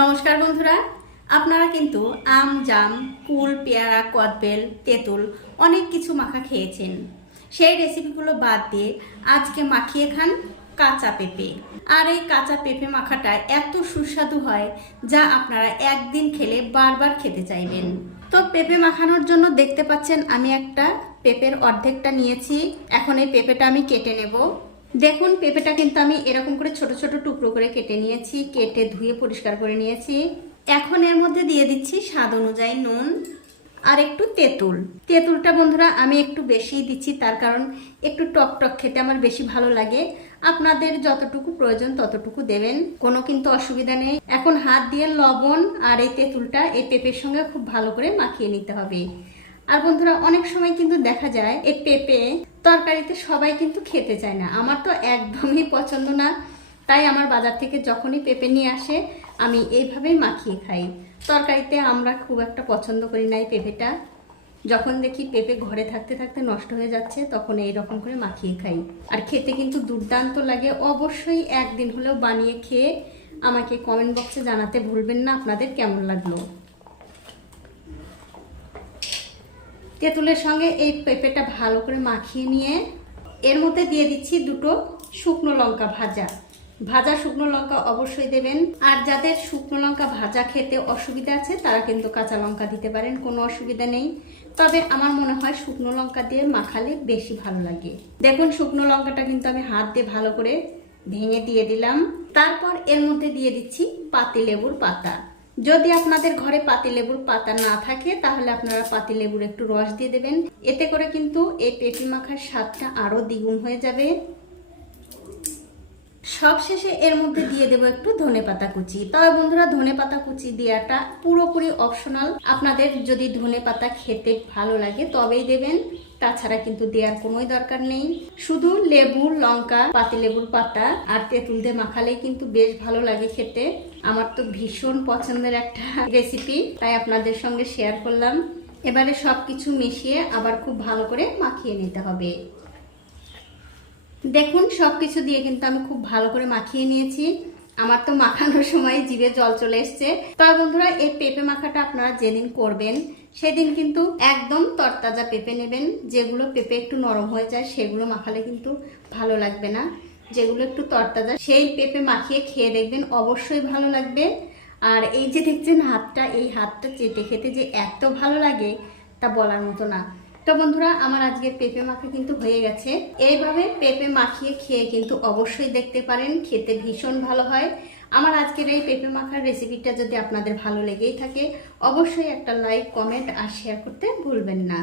নমস্কার বন্ধুরা, আপনারা কিন্তু আম, জাম, কুল, পেয়ারা, কদবেল, তেঁতুল অনেক কিছু মাখা খেয়েছেন। সেই রেসিপিগুলো বাদ দিয়ে আজকে মাখিয়ে খান কাঁচা পেঁপে। আর এই কাঁচা পেঁপে মাখাটা এত সুস্বাদু হয় যা আপনারা একদিন খেলে বারবার খেতে চাইবেন। তো পেঁপে মাখানোর জন্য দেখতে পাচ্ছেন আমি একটা পেঁপের অর্ধেকটা নিয়েছি। এখন এই পেঁপেটা আমি কেটে নেব। দেখুন, পেঁপেটা কিন্তু আমি এরকম করে ছোট ছোট টুকরো করে কেটে নিয়েছি, কেটে ধুয়ে পরিষ্কার করে নিয়েছি। এখন এর মধ্যে দিয়ে দিচ্ছি স্বাদ অনুযায়ী নুন আর একটু তেঁতুল। তেঁতুলটা বন্ধুরা আমি একটু বেশিই দিচ্ছি, তার কারণ একটু টক টক খেতে আমার বেশি ভালো লাগে। আপনাদের যতটুকু প্রয়োজন ততটুকু দেবেন, কোনো কিন্তু অসুবিধা নেই। এখন হাত দিয়ে লবণ আর এই তেঁতুলটা এই পেঁপের সঙ্গে খুব ভালো করে মাখিয়ে নিতে হবে। আর বন্ধুরা, অনেক সময় কিন্তু দেখা যায় এই পেঁপে তরকারিতে সবাই কিন্তু খেতে চায় না। আমার তো একদমই পছন্দ না, তাই আমার বাজার থেকে যখনই পেঁপে নিয়ে আসে আমি এইভাবেই মাখিয়ে খাই। তরকারিতে আমরা খুব একটা পছন্দ করি না এই পেঁপেটা। যখন দেখি পেঁপে ঘরে থাকতে থাকতে নষ্ট হয়ে যাচ্ছে তখন এইরকম করে মাখিয়ে খাই, আর খেতে কিন্তু দুর্দান্ত লাগে। অবশ্যই একদিন হলেও বানিয়ে খেয়ে আমাকে কমেন্ট বক্সে জানাতে ভুলবেন না আপনাদের কেমন লাগলো। তেঁতুলের সঙ্গে এই পেঁপেটা ভালো করে মাখিয়ে নিয়ে এর মধ্যে দিয়ে দিচ্ছি দুটো শুকনো লঙ্কা ভাজা শুকনো লঙ্কা অবশ্যই দেবেন। আর যাদের শুকনো লঙ্কা ভাজা খেতে অসুবিধা আছে তারা কিন্তু কাঁচা লঙ্কা দিতে পারেন, কোনো অসুবিধা নেই। তবে আমার মনে হয় শুকনো লঙ্কা দিয়ে মাখালে বেশি ভালো লাগে। দেখুন, শুকনো লঙ্কাটা কিন্তু আমি হাত দিয়ে ভালো করে ভেঙে দিয়ে দিলাম। তারপর এর মধ্যে দিয়ে দিচ্ছি পাতিলেবুর পাতা। যদি আপনাদের ঘরে পাতিলেবুর পাতা না থাকে তাহলে আপনারা পাতিলেবুর একটু রস দিয়ে দেবেন। এতে করে কিন্তু এই পেঁপে মাখার স্বাদটা আরো দ্বিগুণ হয়ে যাবে। সবশেষে এর মধ্যে দিয়ে দেবো একটু ধনেপাতা কুচি। তবে বন্ধুরা, ধনেপাতা কুচি দেওয়াটা পুরোপুরি অপশনাল। আপনাদের যদি ধনেপাতা খেতে ভালো লাগে তবেই দেবেন, তাছাড়া কিন্তু দেওয়ার কোনোই দরকার নেই। শুধু লেবু, লঙ্কা, পাতিলেবুর পাতা আর তেঁতুল দিয়ে মাখালেই কিন্তু বেশ ভালো লাগে খেতে। আমার তো ভীষণ পছন্দের একটা রেসিপি, তাই আপনাদের সঙ্গে শেয়ার করলাম। এবারে সবকিছু মিশিয়ে আবার খুব ভালো করে মাখিয়ে নিতে হবে। দেখুন, সবকিছু দিয়ে কিন্তু আমি খুব ভালো করে মাখিয়ে নিয়েছি। আমার তো মাখানোর সময় জিভে জল চলে এসছে। তবে বন্ধুরা, এই পেঁপে মাখাটা আপনারা যেদিন করবেন সেদিন কিন্তু একদম তরতাজা পেঁপে নেবেন। যেগুলো পেঁপে একটু নরম হয়ে যায় সেগুলো মাখালে কিন্তু ভালো লাগবে না। যেগুলো একটু তরতাজা সেই পেঁপে মাখিয়ে খেয়ে দেখবেন, অবশ্যই ভালো লাগবে। আর এই যে দেখছেন হাতটা, এই হাতটা চেটে খেতে যে এত ভালো লাগে তা বলার মতো না। তো বন্ধুরা, আমার আজকে পেঁপে মাখা কিন্তু হয়ে গেছে। এইভাবে পেঁপে মাখিয়ে খেয়ে কিন্তু অবশ্যই দেখতে পারেন, খেতে ভীষণ ভালো হয়। আমার আজকের এই পেঁপে মাখার রেসিপিটা যদি আপনাদের ভালো লেগেই থাকে অবশ্যই একটা লাইক, কমেন্ট আর শেয়ার করতে ভুলবেন না।